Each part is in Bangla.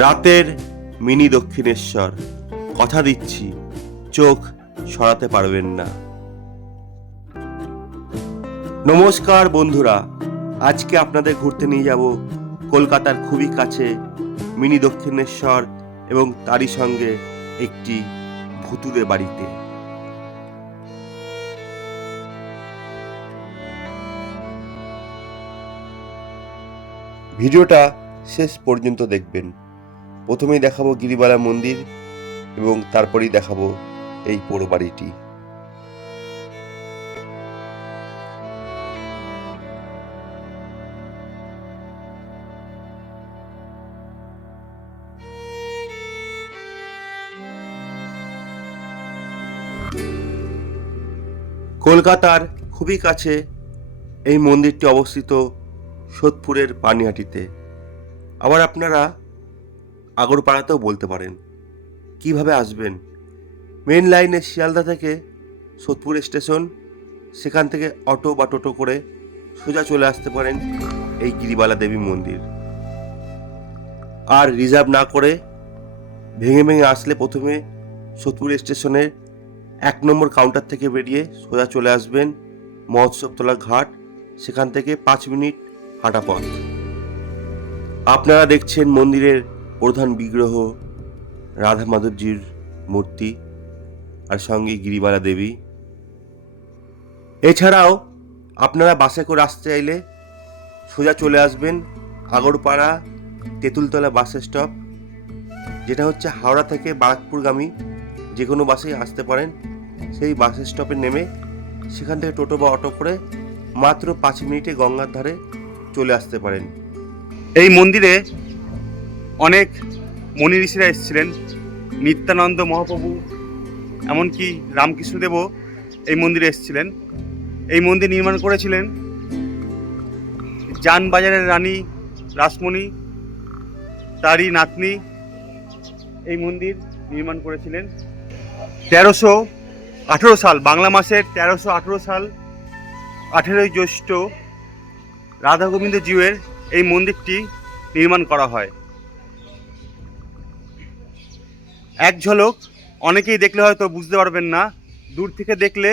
রাতের মিনি দক্ষিণেশ্বর, কথা দিচ্ছি চোখ সরাতে পারবেন না। নমস্কার বন্ধুরা, আজকে আপনাদের ঘুরতে নিয়ে যাব কলকাতার খুবই কাছে মিনি দক্ষিণেশ্বর এবং তারই সঙ্গে একটি ভুতুড়ে বাড়িতে। ভিডিওটা শেষ পর্যন্ত দেখবেন। প্রথমেই দেখাবো গিরিবালা মন্দির এবং তারপরেই দেখাবো এই পোড়ো বাড়িটি। কলকাতার খুবই কাছে এই মন্দিরটি অবস্থিত সোদপুরের পানিহাটিতে। আবার আপনারা আগরপাড়াতেও বলতে পারেন। কিভাবে আসবেন? মেন লাইনে শিয়ালদা থেকে সোদপুর স্টেশন, সেখান থেকে অটো বা টোটো করে সোজা চলে আসতে পারেন এই গিরিবালা দেবী মন্দির। আর রিজার্ভ না করে ভেঙে ভেঙে আসলে প্রথমে সোদপুর স্টেশনের 1 নম্বর কাউন্টার থেকে বেরিয়ে সোজা চলে আসবেন মহোৎসবতলা ঘাট, সেখান থেকে 5 মিনিট হাঁটা পথ। আপনারা দেখছেন মন্দিরের প্রধান বিগ্রহ রাধা মাধবজির মূর্তি আর সঙ্গে গিরিবালা দেবী। এছাড়াও আপনারা বাসে করে আসতে চাইলে সোজা চলে আসবেন আগরপাড়া তেঁতুলতলা বাস স্টপ, যেটা হচ্ছে হাওড়া থেকে বারাকপুরগামী যে কোনো বাসেই আসতে পারেন। সেই বাস স্টপে নেমে সেখান থেকে টোটো বা অটো করে মাত্র 5 মিনিটে গঙ্গার ধারে চলে আসতে পারেন। এই মন্দিরে অনেক মনি ঋষিরা এসেছিলেন। নিত্যানন্দ মহাপ্রভু, এমনকি রামকৃষ্ণদেবও এই মন্দিরে এসেছিলেন। এই মন্দির নির্মাণ করেছিলেন জানবাজারের রানী রাসমণি, তারই নাতনি এই মন্দির নির্মাণ করেছিলেন। 1318 সাল, বাংলা মাসের 1318 সাল 18ই জ্যৈষ্ঠ রাধা গোবিন্দ জিউয়ের এই মন্দিরটি নির্মাণ করা হয়। এক ঝলক অনেকেই দেখলে হয়তো বুঝতে পারবেন না, দূর থেকে দেখলে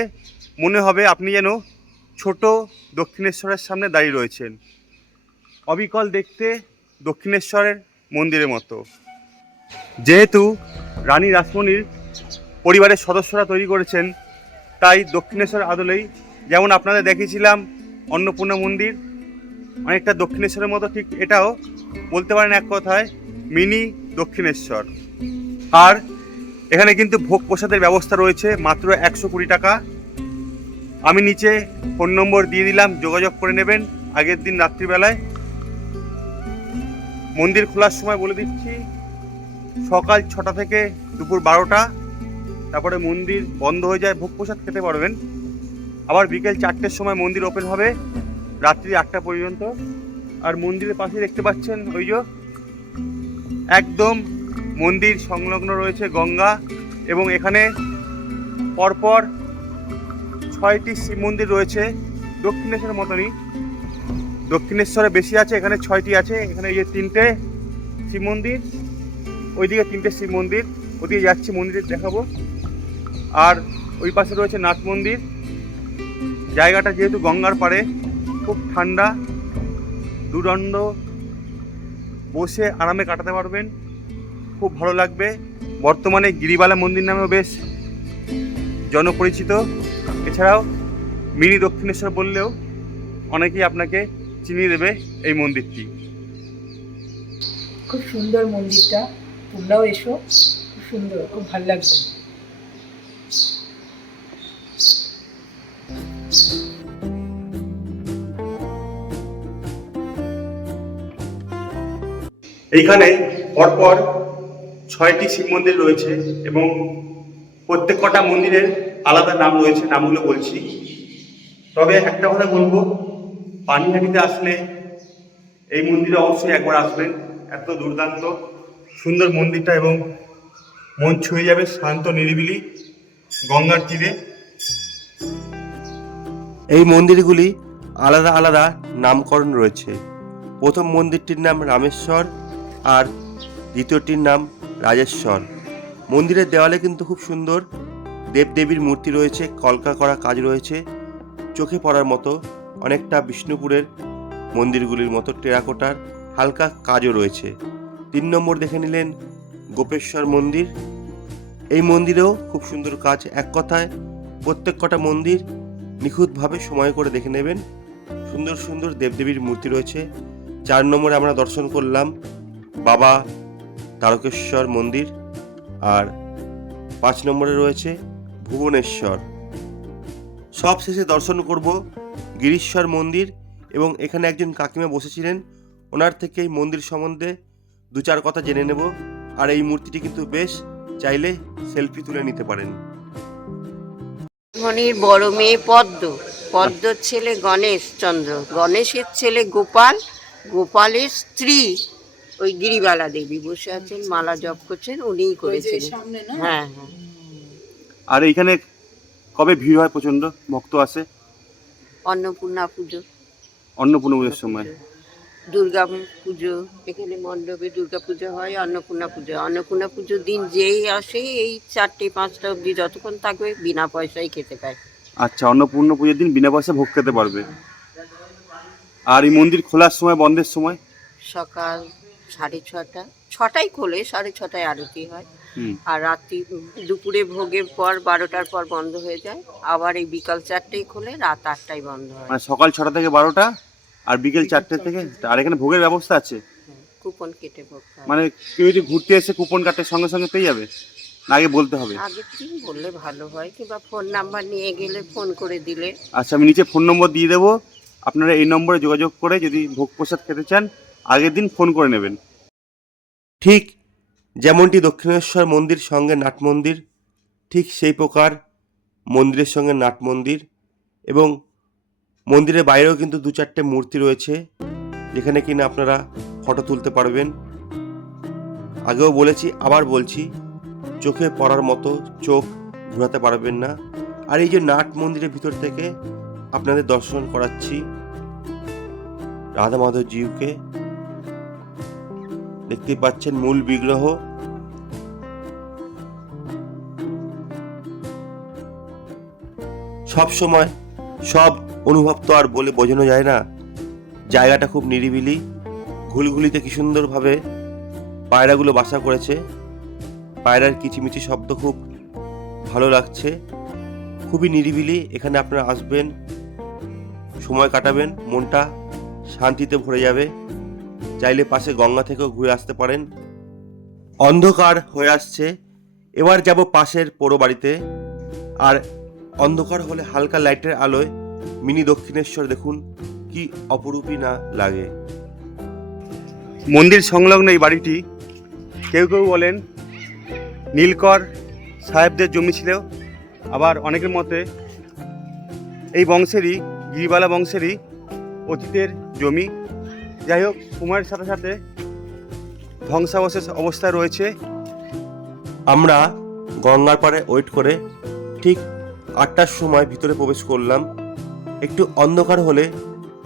মনে হবে আপনি যেন ছোট দক্ষিণেশ্বরের সামনে দাঁড়িয়ে রয়েছেন। অবিকল দেখতে দক্ষিণেশ্বরের মন্দিরের মতো। যেহেতু রানী রাসমণির পরিবারের সদস্যরা তৈরি করেছেন, তাই দক্ষিণেশ্বর আদলেই, যেমন আপনাদের দেখিয়েছিলাম অন্নপূর্ণা মন্দির, অনেকটা দক্ষিণেশ্বরের মতো ঠিক এটাও বলতে পারেন এক কথায় মিনি দক্ষিণেশ্বর। আর এখানে কিন্তু ভোগ প্রসাদের ব্যবস্থা রয়েছে মাত্র 120 টাকা। আমি নিচে ফোন নম্বর দিয়ে দিলাম, যোগাযোগ করে নেবেন আগের দিন রাত্রিবেলায়। মন্দির খোলার সময় বলে দিচ্ছি, সকাল 6টা থেকে দুপুর 12টা, তারপরে মন্দির বন্ধ হয়ে যায়, ভোগ প্রসাদ খেতে পারবেন। আবার বিকেল 4টের সময় মন্দির ওপেন হবে রাত্রি 8টা পর্যন্ত। আর মন্দিরের পাশে দেখতে পাচ্ছেন ওই যে একদম মন্দির সংলগ্ন রয়েছে গঙ্গা, এবং এখানে পরপর 6টি শিব মন্দির রয়েছে। দক্ষিণেশ্বরের মতনই, দক্ষিণেশ্বরে বেশি আছে, এখানে 6টি আছে। এখানে এই যে 3টে শিব মন্দির, ওইদিকে 3টে শিব মন্দির, ওদিকে যাচ্ছি মন্দির দেখাবো। আর ওই পাশে রয়েছে নাথ মন্দির। জায়গাটা যেহেতু গঙ্গার পাড়ে, খুব ঠান্ডা, দুদণ্ড বসে আরামে কাটাতে পারবেন, খুব ভালো লাগবে। বর্তমানে গিরিবালা মন্দির নামেও বেশ জনপরিচিত। এছাড়াও মিনি দক্ষিণেশ্বর বললেও অনেকেই আপনাকে চিনিয়ে দেবে এই মন্দিরটি। খুব সুন্দর মন্দিরটা, তোমরাও এসো, খুব সুন্দর, খুব ভালো লাগবে। এইখানে পরপর 6টি শিব মন্দির রয়েছে এবং প্রত্যেক কটা মন্দিরের আলাদা নাম রয়েছে, নামগুলো বলছি। তবে একটা কথা বলবো, পানিহাটিতে আসলে এই মন্দিরে অবশ্যই একবার আসবেন। এত দুর্দান্ত সুন্দর মন্দিরটা, এবং মন ছুঁয়ে যাবে, শান্ত নিরিবিলি গঙ্গার তীরে। এই মন্দিরগুলি আলাদা আলাদা নামকরণ রয়েছে। প্রথম মন্দিরটির নাম রামেশ্বর আর দ্বিতীয়টির নাম রাজেশ্বর। মন্দিরের দেওয়ালে কিন্তু খুব সুন্দর দেবদেবীর মূর্তি রয়েছে, কলকা করা কাজ রয়েছে, চোখে পড়ার মতো। অনেকটা বিষ্ণুপুরের মন্দিরগুলির মতো টেরাকোটার হালকা কাজও রয়েছে। 3 নম্বর দেখে নিলেন গোপেশ্বর মন্দির। এই মন্দিরেও খুব সুন্দর কাজ। এক কথায় প্রত্যেক কটা মন্দির নিখুঁতভাবে সময় করে দেখে নেবেন। সুন্দর সুন্দর দেবদেবীর মূর্তি রয়েছে। 4 নম্বরে আমরা দর্শন করলাম বাবা তারকেশ্বর মন্দির, আর 5 নম্বরে রয়েছে ভুবনেশ্বর। সব শেষে দর্শন করব গিরিশ্বর মন্দির, এবং এখানে একজন কাকিমা বসেছিলেন, ওনার থেকে এই মন্দির সম্বন্ধে 2-4 কথা জেনে নেব। আর এই মূর্তিটি কিন্তু বেশ, চাইলে সেলফি তুলে নিতে পারেন। মণির বড় মেয়ে পদ্ম, পদ্মর ছেলে গণেশ চন্দ্র, গণেশের ছেলে গোপাল, গোপালের স্ত্রী ওই গিরিবালা দেবী বসে আছেন, মালা জপ করছেন, উনিই করেছিলেন। হ্যাঁ হ্যাঁ। আর এইখানে কবে ভিড় হয়? প্রচণ্ড ভক্ত আসে অন্নপূর্ণা পুজো, অন্নপূর্ণা পুজোর সময়। দুর্গা পুজো, এখানে মণ্ডপে দুর্গা পুজো হয়, অন্নপূর্ণা পুজো। অন্নপূর্ণা পুজোর দিন যেই আসে এই 4টে-5টা অবধি যতক্ষণ থাকবে বিনা পয়সায় খেতে পায়। আচ্ছা, অন্নপূর্ণা পুজোর দিন বিনা পয়সা ভোগ খেতে পারবে। আর এই মন্দির খোলার সময়, বন্ধের সময়? সকাল 6:30, 6টায় খোলে, 6:30টায় আরতি হয়। আর রাত্রি দুপুরে ভোগের পর 12টার পর বন্ধ হয়ে যায়। আবার এই বিকাল 4টায় খোলে, রাত 8টায় বন্ধ হয়। মানে সকাল 6টা থেকে 12টা আর বিকেল 4টে থেকে। আর এখানে ভোগের ব্যবস্থা আছে? কুপন কেটে ভোগ খায়। মানে কেউ যদি ঘুরতে এসে কুপন কাটে সঙ্গে সঙ্গে পেয়ে যাবে, না আগে বলতে হবে? আগের দিন বললে ভালো হয়, কিংবা ফোন নাম্বার নিয়ে গেলে ফোন করে দিলে। আচ্ছা, আমি নিচে ফোন নম্বর দিয়ে দেবো, আপনারা এই নম্বরে যোগাযোগ করে যদি ভোগ প্রসাদ খেতে চান আগের দিন ফোন করে নেবেন। ঠিক যেমনটি দক্ষিণেশ্বর মন্দির সঙ্গে নাট মন্দির, ঠিক সেই প্রকার মন্দিরের সঙ্গে নাট মন্দির। এবং মন্দিরের বাইরেও কিন্তু 2-4টে মূর্তি রয়েছে, যেখানে কিনা আপনারা ফটো তুলতে পারবেন। আগেও বলেছি, আবার বলছি, চোখে পড়ার মতো, চোখ ঘোরাতে পারবেন না। আর এই যে নাট মন্দিরের ভিতর থেকে আপনাদের দর্শন করাচ্ছি রাধা মাধব জিউকে। দেখতে পাচ্ছেন মূল বিগ্রহ। সব সময় সব অনুভব তো আর বলে বোঝানো যায় না। জায়গাটা খুব নিরিবিলি, ঘুলঘুলিতে কি সুন্দরভাবে পায়রাগুলো বাসা করেছে। পায়রার কিচিমিচি শব্দ খুব ভালো লাগছে। খুবই নিরিবিলি, এখানে আপনারা আসবেন, সময় কাটাবেন, মনটা শান্তিতে ভরে যাবে। চাইলে পাশে গঙ্গা থেকেও ঘুরে আসতে পারেন। অন্ধকার হয়ে আসছে, এবার যাব পাশের পোড়ো বাড়িতে। আর অন্ধকার হলে হালকা লাইটের আলোয় মিনি দক্ষিণেশ্বর দেখুন কি অপরূপই না লাগে। মন্দির সংলগ্ন এই বাড়িটি কেউ কেউ বলেন নীলকর সাহেবদের জমি ছিল, আবার অনেকের মতে এই বংশেরই, গিরিবালা বংশেরই অতীতের জমি। যাই হোক, সময়ের সাথে সাথে ধ্বংসাবশেষ অবস্থায় রয়েছে। আমরা গঙ্গার পাড়ে ওয়েট করে ঠিক 8টার সময় ভিতরে প্রবেশ করলাম। একটু অন্ধকার হলে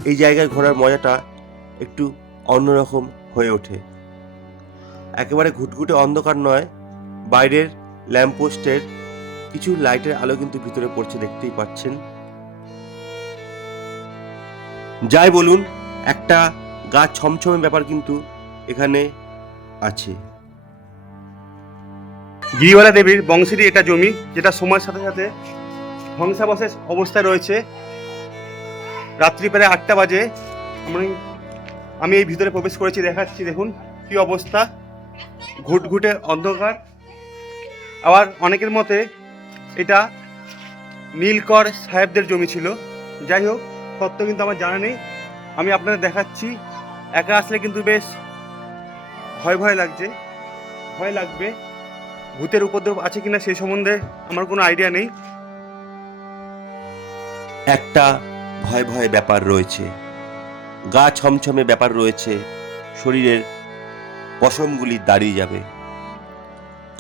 এই জায়গায় ঘোরার মজাটা একটু অন্যরকম হয়ে ওঠে। একেবারে ঘুটঘুটে অন্ধকার নয়, বাইরের ল্যাম্পপোস্টের কিছু লাইটের আলো কিন্তু ভিতরে পড়ছে, দেখতেই পাচ্ছেন। যাই বলুন, একটা গা ছমছমে ব্যাপার কিন্তু এখানে আছে। গিরিবালা দেবীর বংশেরই এটা জমি, যেটা সময়ের সাথে সাথে ধ্বংসাবশেষ অবস্থায় রয়েছে। রাত্রি প্রায় 8টা বাজে আমি এই ভিতরে প্রবেশ করেছি, দেখাচ্ছি। দেখুন কি অবস্থা, ঘুটঘুটে অন্ধকার। আবার অনেকের মতে এটা নীলকর সাহেবদের জমি ছিল। যাই হোক, সত্য কিন্তু আমার জানা নেই, আমি আপনাদের দেখাচ্ছি। একা আসলে কিন্তু বেশ ভয় লাগছে, ভয় লাগবে। ভূতের উপদ্রব আছে কিনা সেই সম্বন্ধে আমার কোনো আইডিয়া নেই। একটা ভয় ভয় ব্যাপার রয়েছে, গা ছমছমে ব্যাপার রয়েছে, শরীরের পশমগুলি দাঁড়িয়ে যাবে।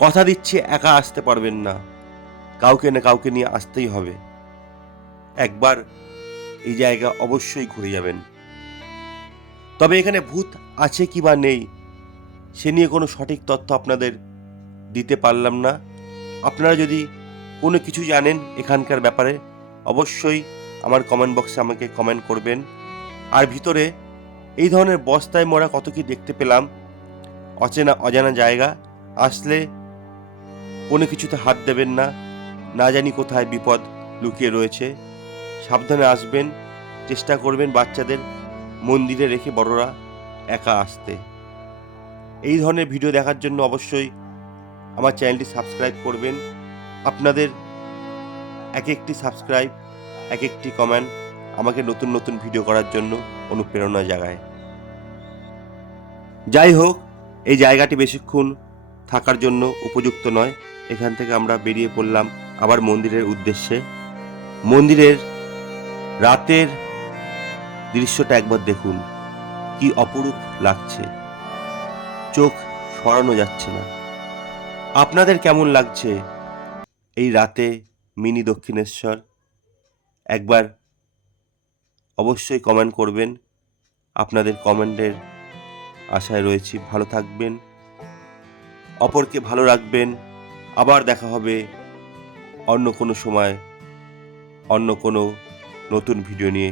কথা দিচ্ছি, একা আসতে পারবেন না, কাউকে না কাউকে নিয়ে আসতেই হবে। একবার এই জায়গা অবশ্যই ঘুরে যাবেন। তবে এখানে ভূত আছে কি বা নেই সে নিয়ে কোনো সঠিক তথ্য আপনাদের দিতে পারলাম না। আপনারা যদি কোনো কিছু জানেন এখানকার ব্যাপারে অবশ্যই আমার কমেন্ট বক্সে আমাকে কমেন্ট করবেন। আর ভিতরে এই ধরনের বস্তায় মোড়া কত কি দেখতে পেলাম। অজানা জায়গা, আসলে কোনো কিছুতে হাত দেবেন না, না জানি কোথায় বিপদ লুকিয়ে রয়েছে। সাবধানে আসবেন, চেষ্টা করবেন বাচ্চাদের মন্দিরে রেখে বড়রা একা আসতে। এই ধরনের ভিডিও দেখার জন্য অবশ্যই আমার চ্যানেলটি সাবস্ক্রাইব করবেন। আপনাদের এক একটি সাবস্ক্রাইব, এক একটি কমেন্ট আমাকে নতুন নতুন ভিডিও করার জন্য অনুপ্রেরণা জাগায়। যাই হোক, এই জায়গাটি বেশিক্ষণ থাকার জন্য উপযুক্ত নয়। এখান থেকে আমরা বেরিয়ে পড়লাম আবার মন্দিরের উদ্দেশ্যে। মন্দিরের রাতের দৃশ্যটা একবার দেখুন, কি অপরূপ লাগছে, চোখ সরানো যাচ্ছে না। আপনাদের কেমন লাগছে এই রাতে মিনি দক্ষিণেশ্বর? একবার অবশ্যই কমেন্ট করবেন। আপনাদের কমেন্টের আশায় রয়েছি। ভালো থাকবেন, অপরকে ভালো রাখবেন। আবার দেখা হবে অন্য কোনো সময়, অন্য কোনো নতুন ভিডিও নিয়ে।